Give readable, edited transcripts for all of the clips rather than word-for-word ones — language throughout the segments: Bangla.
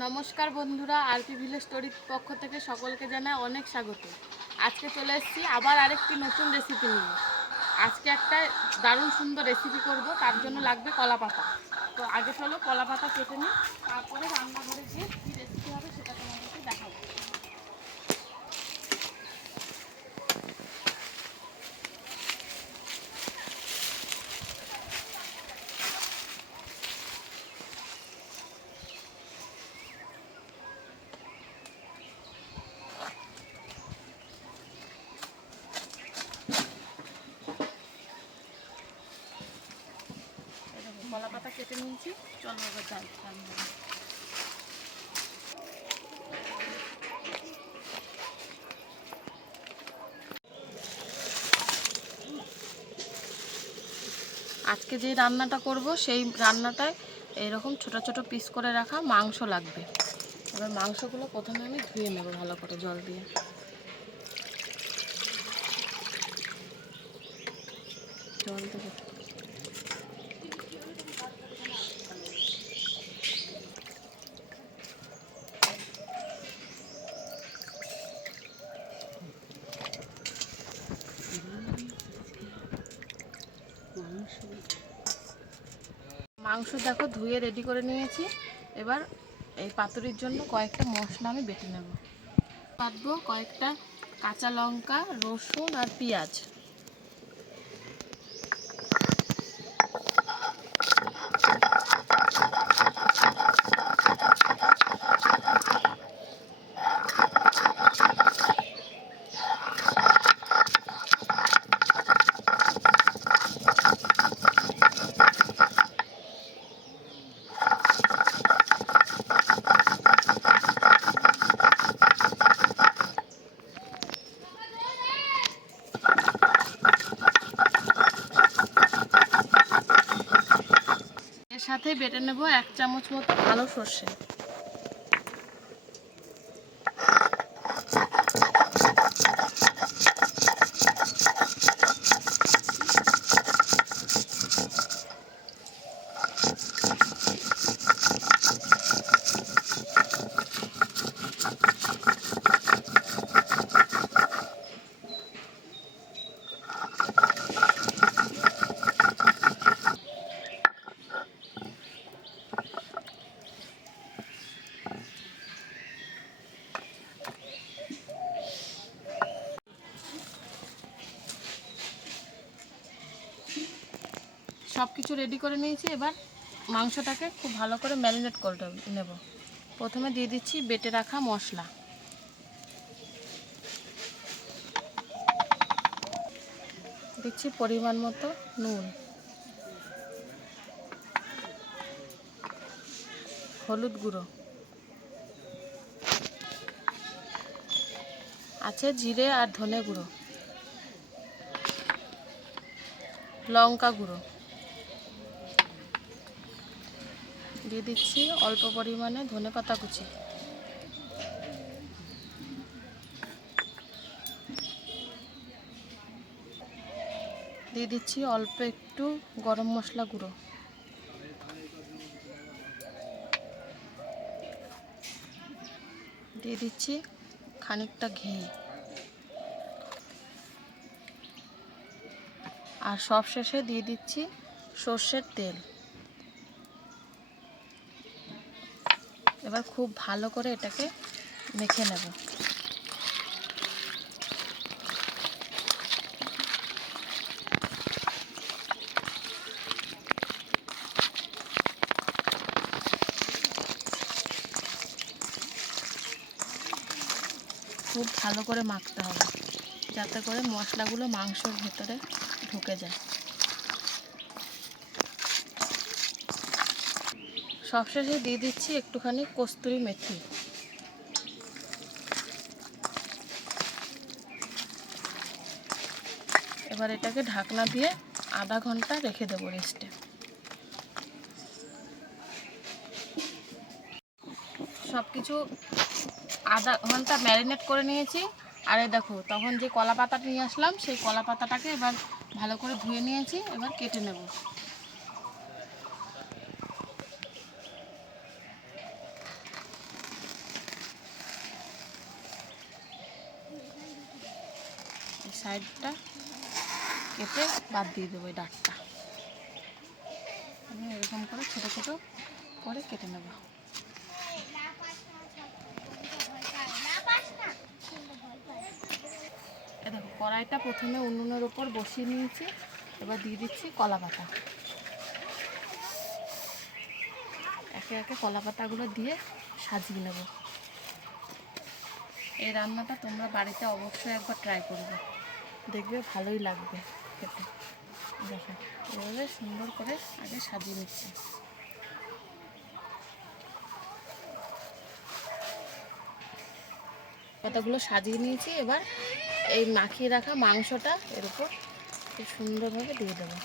নমস্কার বন্ধুরা, আরপি ভিলেজ স্টোরির পক্ষ থেকে সকলকে জানাই অনেক স্বাগত। আজকে চলে এসেছি আবার আরেকটি নতুন রেসিপি নিয়ে। আজকে একটা দারুণ সুন্দর রেসিপি করব, তার জন্য লাগবে কলা পাতা। তো আগে চলো কলা পাতা কেটে নিই, তারপরে রান্নাঘরে গিয়ে কী রেসিপি হবে সেটা তোমাদেরকে দেখাবো। কলা পাতা কেটে নিয়েছি, চলো এবার যাই রান্নাঘরে। আজকে যে রান্নাটা করব সেই রান্নাটায় এইরকম ছোট ছোট পিস করে রাখা মাংস লাগবে। এবার মাংসগুলো প্রথমে আমি ধুয়ে নেব ভালো করে জল দিয়ে। জল দেবো, মাংস দেখো ধুয়ে রেডি করে নিয়েছি। এবার এই পাতুরির জন্য কয়েকটা মশলা আমি বেটে নেব। বাটবো কয়েকটা কাঁচা লঙ্কা, রসুন আর পেঁয়াজ। এর সাথে বেটে নেব 1 চামচ মতো কালো সর্ষে। সব কিছু রেডি করে নিয়েছি। এবার মাংসটাকে খুব ভালো করে ম্যারিনেট করে নেব। প্রথমে দিয়ে দিচ্ছি বেটে রাখা মশলা, দিচ্ছি পরিমাণ মতো নুন, হলুদ গুঁড়ো, আছে জিরে আর ধনে গুঁড়ো, লঙ্কা গুঁড়ো, দিয়ে দিচ্ছি অল্প পরিমাণে ধনেপাতা কুচি, দিয়ে দিচ্ছি অল্প একটু গরম মশলা গুঁড়ো, দিয়ে দিচ্ছি খানিকটা ঘি, আর সবশেষে দিয়ে দিচ্ছি সর্ষের তেল। এবার খুব ভালো করে এটাকে মেখে নেব। খুব ভালো করে মাখতে হবে যাতে করে মশলাগুলো মাংসের ভেতরে ঢুকে যায়। সবশেষে দিয়ে দিচ্ছি একটুখানি কস্তুরি মেথি। এবার এটাকে ঢাকনা দিয়ে আধা ঘন্টা রেখে দেবো রেস্টে। সব কিছু আধা ঘন্টা ম্যারিনেট করে নিয়েছি। আর এই দেখো, তখন যে কলা পাতাটা নিয়ে আসলাম সেই কলা পাতাটাকে এবার ভালো করে ধুয়ে নিয়েছি। এবার কেটে নেব। সাইডটা কেটে বাদ দিয়ে দেবো, এই ডাঁটটা আমি এরকম করে ছোটো ছোটো করে কেটে নেব। এ দেখো কড়াইটা প্রথমে উনুনের ওপর বসিয়ে নিয়েছি, এবার দিয়ে দিচ্ছি কলা পাতা। একে একে কলা পাতাগুলো দিয়ে সাজিয়ে নেব। এই রান্নাটা তোমরা বাড়িতে অবশ্যই একবার ট্রাই করবে, দেখবে ভালোই লাগবে খেতে। দেখো এভাবে সুন্দর করে আগে সাজিয়ে নিচ্ছি। পাতাগুলো সাজিয়ে নিয়েছি, এবার এই মাখিয়ে রাখা মাংসটা এর উপর খুব সুন্দরভাবে দিয়ে দেবো।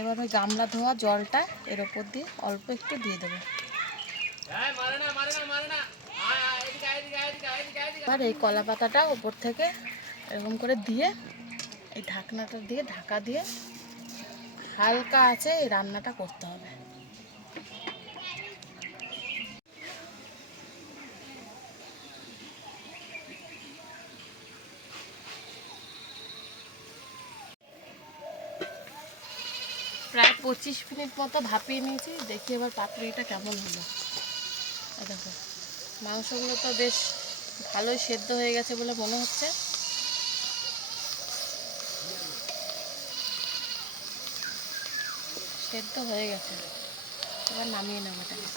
এবার ওই গামলা ধোয়া জলটা এর ওপর দিয়ে অল্প একটু দিয়ে দেবো। এবার এই কলা পাতাটা ওপর থেকে এরকম করে দিয়ে এই ঢাকনাটা দিয়ে ঢাকা দিয়ে হালকা আছে এই রান্নাটা করতে হবে। প্রায় 25 মিনিট মতো ভাপিয়ে নিয়েছি, দেখি এবার পাতুরিটা কেমন হলো। দেখো মাংসগুলো তো বেশ ভালোই সেদ্ধ হয়ে গেছে বলে মনে হচ্ছে। সেদ্ধ হয়ে গেছে, এবার নামিয়ে নেব এটাকে।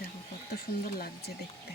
দেখো কত সুন্দর লাগছে দেখতে।